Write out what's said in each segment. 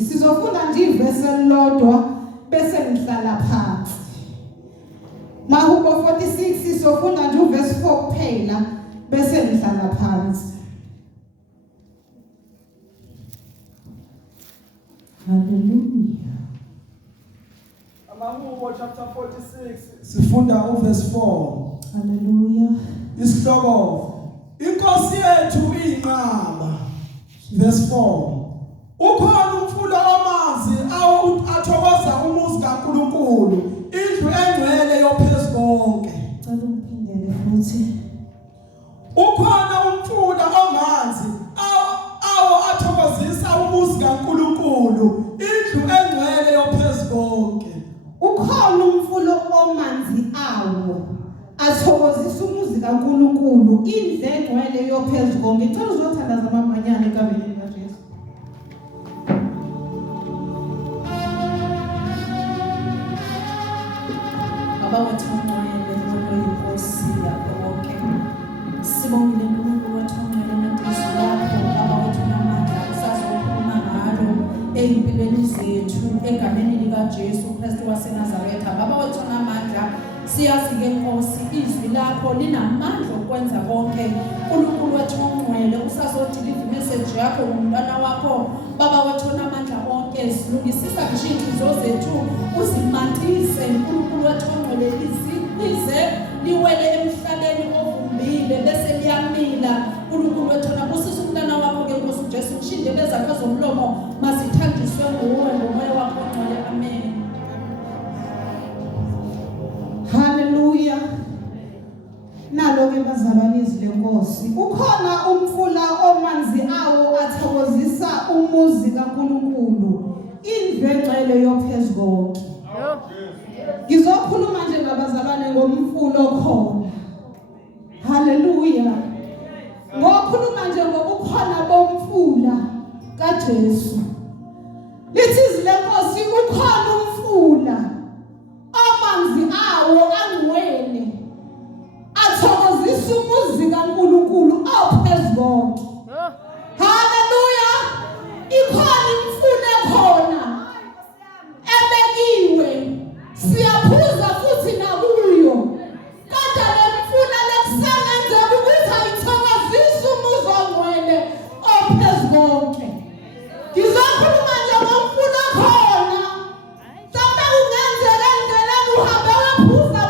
sizofunda nje ivesi elilodwa bese ngihlala phansi. Mahubo 46 sizofunda nje uvesi 4 kuphela bese ngihlala phansi. Hallelujah. Mahubo chapter 46 sifunda uvesi 4. Hallelujah. Isihloko Inkosi yethu inqaba. Verse 4. Ukhona umfula wamanzi athokoza umuzi kaNkulunkulu, indlu engcwele yoPhezukonke. Cela ungiphindele futhi. Ukhona umfula wamanzi athokozisa umuzi kaNkulunkulu, indlu engcwele yoPhezukonke. Ukhona umfula wamanzi athokozisa umuzi kaNkulunkulu, indlu engcwele yoPhezukonke. Ngicela uzothandaza amamanyane egameni likaJesu. Baba wethu ongcwele, Inkosi yakho wonke, sibongile uNkulunkulu wethu ongcwele nendizwa yakho, Baba wethu namandla usazokhuluma ngalo ezimpilweni zethu egameni likaJesu Kristu waseNazaretha. Baba wethu namandla, siyazi ke Nkosi izwi lakho linamandla okwenza konke. uNkulunkulu wethu ongcwele usazodiliva imessage yakho ngomntwana wakho. Baba wethu namandla onke, silungisisa ngisho inhliziyo zethu, uzimantise uNkulunkulu wethu ongcwele, lize liwele emhlabeni ovumbile bese liyamila. uNkulunkulu wethu nabusisa umntwana wakho ke Nkosi uJesu, ushinde bezakho zomlomo masithandiswe nguwe ngomoya wakho ongcwele. Amen. Hallelujah. Nalo ke bazalwane lenkosi, ukhona umfula omanzi athokozisa umuzi kaNkulunkulu, indlu engcwele yoPhezukonke. Ngizokhuluma nje ngabazalwane ngomfula okhona. Hallelujah. Ngokhuluma nje ngobukhona bomfula kaJesu. Lithi izwi lenkosi, ukhona umfula amanzi angcwele athokozisa umuzi kaNkulunkulu oPhezukonke. Hallelujah. Ikhona imfula ekhona ebekiwe, siyaphuza futhi nakuyo, kodwa le mfula lekusengenzeka ukuthi ayithokozisa umuzi ongcwele oPhezukonke. Ngizokhuluma nje ngomfula khona. Mhlawumbe kungenzeka endleleni uhambe waphuza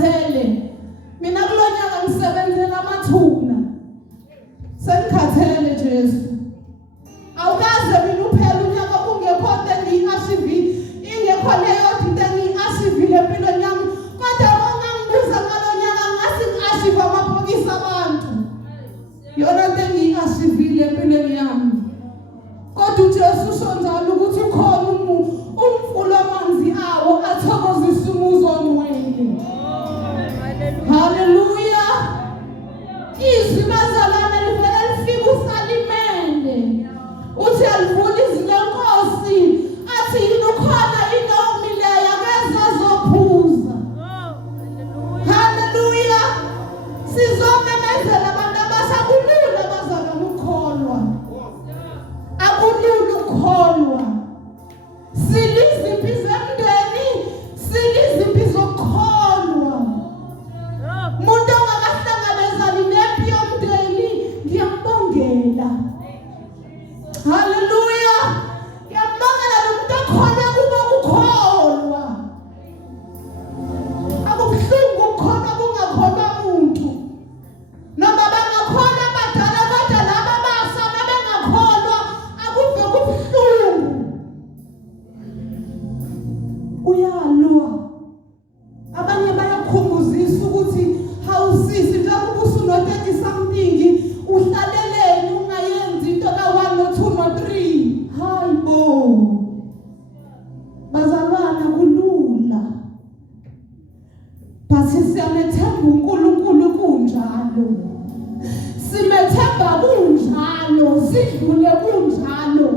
ngikhathele. Mina kulonyaka ngisebenzela amathuna. Sengikhathele Jesu. Awukaze mina uphela unyaka kungekho into engiyi-achieve, ingekho leyo into engiyi-achievile empilweni yami. Kodwa ongangibuza ngalo nyaka ngasi ngi-achieve amabhokisi abantu. Yona into engiyi-achievile empilweni yami. Kodwa uJesu usho njalo ukuthi ukhona umfula amanzi awo athokozisa umuzi ongcwele. Haleluya. Izwi bazalwane livele lifika usalimele. Uthi alivula izwi lenkosi athi yini ukhona into omileyo akeze azophuza. Haleluya. Sizomemezela abantu abasakulula bazalwane ukukholwa. Akulula ukukholwa. Siliziphi zemndeni, siliziphi zokukholwa. Umuntu ongakahlangabezani nempi yomndeni ngiyambongela. Haleluya. Ngiyambongela nomuntu okhona kubo ukukholwa. Akubuhlungu ukukholwa kungakholwa muntu. Noma bangakholwa abadala kodwa laba abasha bengakholwa akuve kubuhlungu. Uyalwa. Abanye bayakhumbuzisa ukuthi hawusisi njengoba usuno-30 something uhlaleleni ungayenzi into ka-1 no 2 no 3. Hayibo. Bazalwana kulula. But siyamethemba uNkulunkulu kunjalo. Simethemba kunjalo, sidlule kunjalo.